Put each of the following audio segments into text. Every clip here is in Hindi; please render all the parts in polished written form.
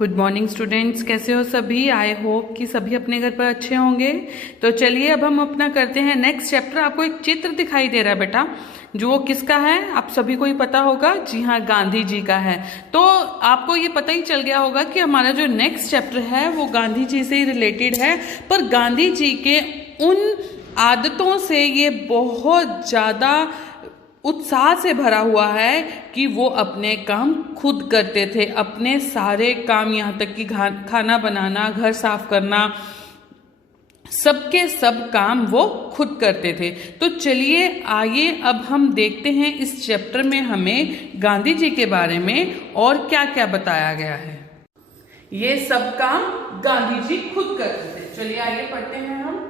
गुड मॉर्निंग स्टूडेंट्स, कैसे हो सभी। आई होप कि सभी अपने घर पर अच्छे होंगे। तो चलिए अब हम अपना करते हैं नेक्स्ट चैप्टर। आपको एक चित्र दिखाई दे रहा है बेटा, जो किसका है आप सभी को ही पता होगा। जी हाँ, गांधी जी का है। तो आपको ये पता ही चल गया होगा कि हमारा जो नेक्स्ट चैप्टर है वो गांधी जी से ही रिलेटेड है। पर गांधी जी के उन आदतों से ये बहुत ज़्यादा उत्साह से भरा हुआ है कि वो अपने काम खुद करते थे। अपने सारे काम, यहाँ तक कि खाना बनाना, घर साफ करना, सबके सब काम वो खुद करते थे। तो चलिए आइए अब हम देखते हैं इस चैप्टर में हमें गांधी जी के बारे में और क्या क्या बताया गया है। ये सब काम गांधी जी खुद करते थे। चलिए आइए पढ़ते हैं हम।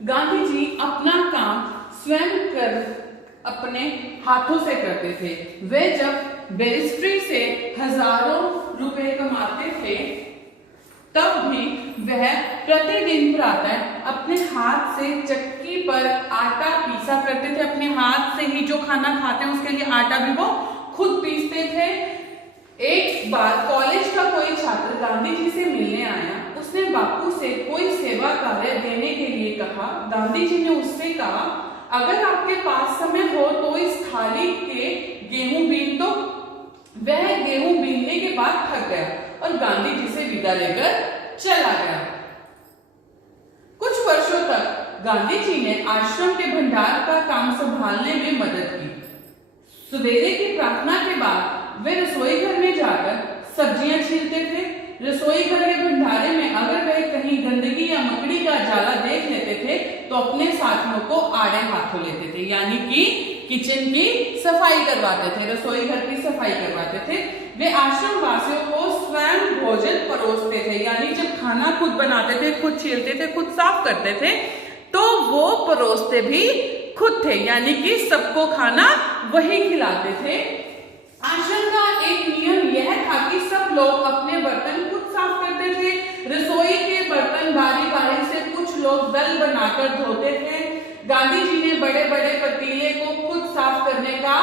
गांधी जी अपना काम स्वयं अपने हाथों से करते थे। वे जब बैरिस्ट्री से हजारों रुपए कमाते थे तब भी वह प्रतिदिन प्रातः अपने हाथ से चक्की पर आटा पीसा करते थे। अपने हाथ से ही जो खाना खाते हैं उसके लिए आटा भी वो खुद पीसते थे। एक बार कॉलेज का कोई छात्र गांधी जी से मिलने आया। उसने बापू से कोई सेवा कार्य देने के लिए कहा। गांधी जी ने उससे कहा, अगर आपके पास समय हो तो इस थाली के गेहूं बीन दो। वह गेहूं बीनने के बाद थक गया और गांधी जी से विदा लेकर चला गया। कुछ वर्षों तक गांधी जी ने आश्रम के भंडार का काम संभालने में मदद की। सवेरे की प्रार्थना के बाद वे रसोई घर में जाकर सब्जियां छीलते थे। रसोई घर के भंडारे में अगर वे कहीं गंदगी या मकड़ी का जाला देख लेते थे तो अपने साथियों को आड़े हाथों लेते थे, यानी कि किचन की सफाई करवाते थे, रसोई घर की सफाई करवाते थे। वे आश्रम वासियों को स्वयं भोजन परोसते थे, यानी जब खाना खुद बनाते थे, खुद छीलते थे, खुद साफ करते थे, तो वो परोसते भी खुद थे, यानी कि सबको खाना वही खिलाते थे। आश्रम का एक नियम यह था कि सब लोग अपने बर्तन खुद साफ करते थे। रसोई के बर्तन बारी बारी से कुछ लोग दल बनाकर धोते थे। गांधी जी ने बड़े बड़े पतीले को खुद साफ करने का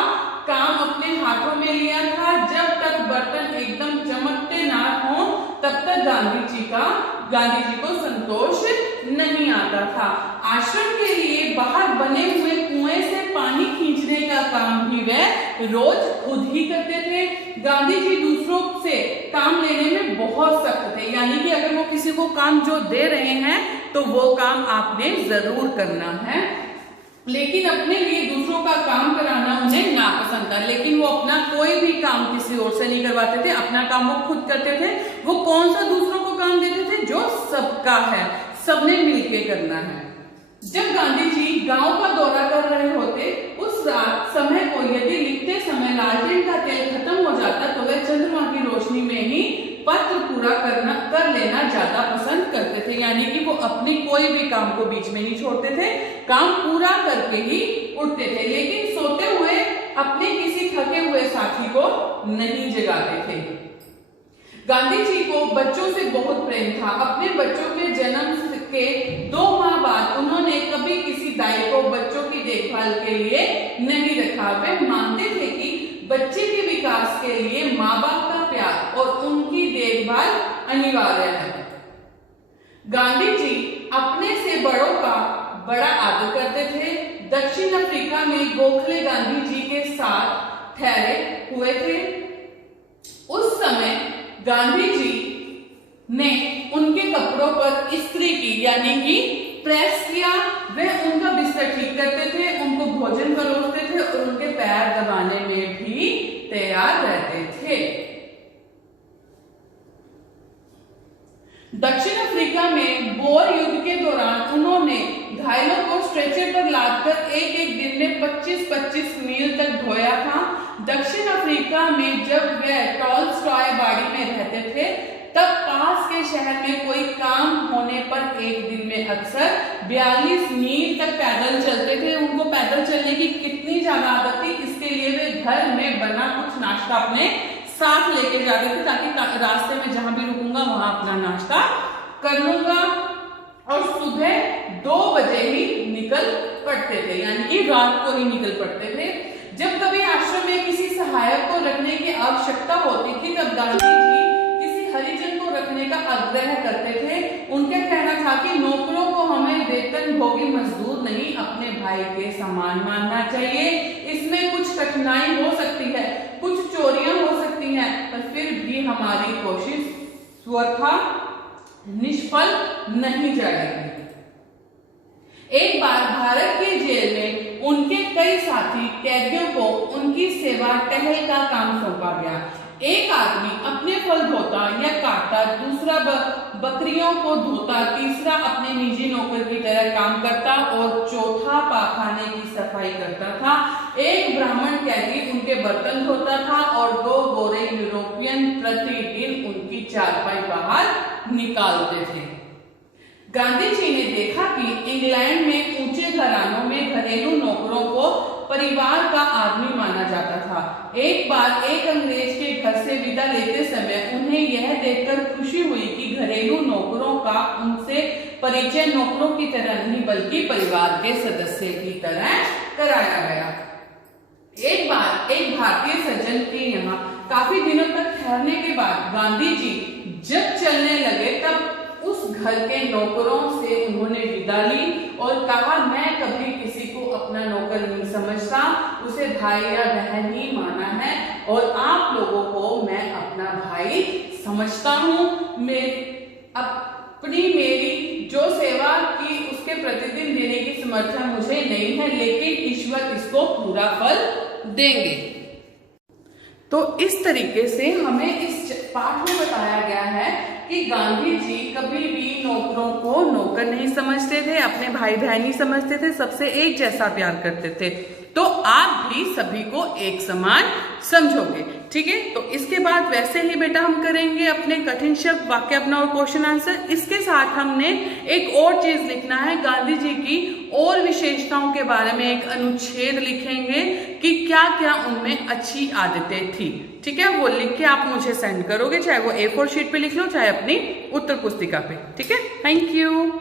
काम अपने हाथों में लिया था। जब तक बर्तन एकदम चमकते ना हो तब तक गांधी जी को संतोष नहीं आता था। आश्रम के लिए बाहर बने हुए कुएं से पानी खींचने का काम भी वह रोज खुद ही करते थे। गांधी जी दूसरों से काम लेने में बहुत सख्त थे, यानी कि अगर वो किसी को काम जो दे रहे हैं तो वो काम आपने जरूर करना है। लेकिन अपने लिए दूसरों का काम कराना उन्हें नापसंद था। लेकिन वो अपना कोई भी काम किसी और से नहीं करवाते थे, अपना काम वो खुद करते थे। वो कौन सा दूसरों को काम देते थे? जो सबका है, सबने मिलके करना है। जब गांधी जी गांव का दौरा कर रहे होते उस रात समय को यदि लिखते समय लालटेन का तेल खत्म हो जाता तो वे चंद्रमा की रोशनी में ही पत्र पूरा कर लेना ज्यादा पसंद करते थे, यानी कि वो अपनी कोई भी काम को बीच में नहीं छोड़ते थे, काम पूरा करके ही उठते थे। लेकिन सोते हुए अपने किसी थके हुए साथी को नहीं जगाते थे। गांधी जी को बच्चों से बहुत प्रेम था। अपने बच्चों के जन्म के 2 माह बाद उन्होंने कभी किसी दाई को बच्चों की देखभाल के लिए नहीं रखा। वे मानते थे कि बच्चे के विकास के लिए माँ बाप का प्यार और उनकी देखभाल अनिवार्य है। गांधी जी अपने से बड़ों का बड़ा आदर करते थे। दक्षिण अफ्रीका में गोखले गांधी जी के साथ ठहरे हुए थे। उस समय गांधी जी ने उनके कपड़ों पर इस्त्री की, यानी कि प्रेस किया। वे उनका बिस्तर ठीक करते थे, उनको भोजन परोसते थे और उनके पैर दबाने में भी तैयार रहते थे। दक्षिण अफ्रीका में बोर युद्ध के दौरान उन्होंने घायलों को स्ट्रेचर पर लादकर एक दिन में 25-25 मील तक ढोया था। दक्षिण अफ्रीका में जब वे टॉलस्टॉय बाड़ी में रहते थे तब पास के शहर में कोई काम होने पर एक दिन में अक्सर 42 मील तक पैदल चलते थे। उनको पैदल चलने की कितनी ज्यादा आदत थी, इसके लिए वे घर में बना कुछ नाश्ता अपने साथ लेके जाते थे ताकि रास्ते में जहां भी रुकूंगा वहां अपना नाश्ता कर लूंगा। और सुबह 2 बजे ही निकल पड़ते थे, यानी कि रात को ही निकल पड़ते थे। जब कभी आश्रम में किसी सहायक को रखने की आवश्यकता होती थी तब गांधी जी किसी हरिजन को रखने का आग्रह करते थे। उनका कहना था कि नौकरों को हमें वेतनभोगी मजदूर नहीं, अपने भाई के समान मानना चाहिए। इसमें कुछ कठिनाई हो सकती है, कुछ चोरियां हो सकती हैं, पर फिर भी हमारी कोशिश स्वथा निष्फल नहीं जाएगी। एक बार भारत के जेल में उनके कई साथी कैदियों को उनकी सेवा टहल का काम सौंपा गया। एक आदमी अपने फल धोता या काटता, दूसरा बकरियों को धोता, तीसरा अपने निजी नौकर की तरह काम करता और चौथा पाखाने की सफाई करता था। एक ब्राह्मण कैदी उनके बर्तन धोता था और 2 गोरे यूरोपियन प्रतिदिन उनकी चारपाई बाहर निकालते थे। गांधी जी ने देखा कि इंग्लैंड में ऊंचे घरानों में घरेलू नौकरों को परिवार का आदमी माना जाता था। एक बार एक अंग्रेज के घर से विदा लेते समय उन्हें यह देखकर खुशी हुई कि घरेलू नौकरों का उनसे परिचय नौकरों की तरह नहीं बल्कि परिवार के सदस्य की तरह कराया गया। एक बार एक भारतीय सज्जन के यहाँ काफी दिनों तक ठहरने के बाद गांधी जी जब चलने लगे तब उस घर के नौकरों से उन्होंने विदा ली और कहा, मैं कभी किसी को अपना नौकर नहीं समझता, उसे भाई या बहन ही माना है और आप लोगों को मैं अपना भाई समझता हूँ। मेरी जो सेवा की उसके प्रतिदिन देने की समर्थ मुझे नहीं है, लेकिन ईश्वर इसको पूरा फल देंगे। तो इस तरीके से हमें इस पाठ में बताया गया है कि गांधी जी कभी भी नौकरों को नौकर नहीं समझते थे, अपने भाई बहन ही समझते थे, सबसे एक जैसा प्यार करते थे। तो आप भी सभी को एक समान समझोगे, ठीक है। तो इसके बाद वैसे ही बेटा हम करेंगे अपने कठिन शब्द वाक्य अपना और क्वेश्चन आंसर। इसके साथ हमने एक और चीज लिखना है, गांधी जी की और विशेषताओं के बारे में एक अनुच्छेद लिखेंगे कि क्या क्या उनमें अच्छी आदतें थी, ठीक है। वो लिख के आप मुझे सेंड करोगे, चाहे वो A4 शीट पे लिख लो चाहे अपनी उत्तर पुस्तिका पे, ठीक है। Thank you.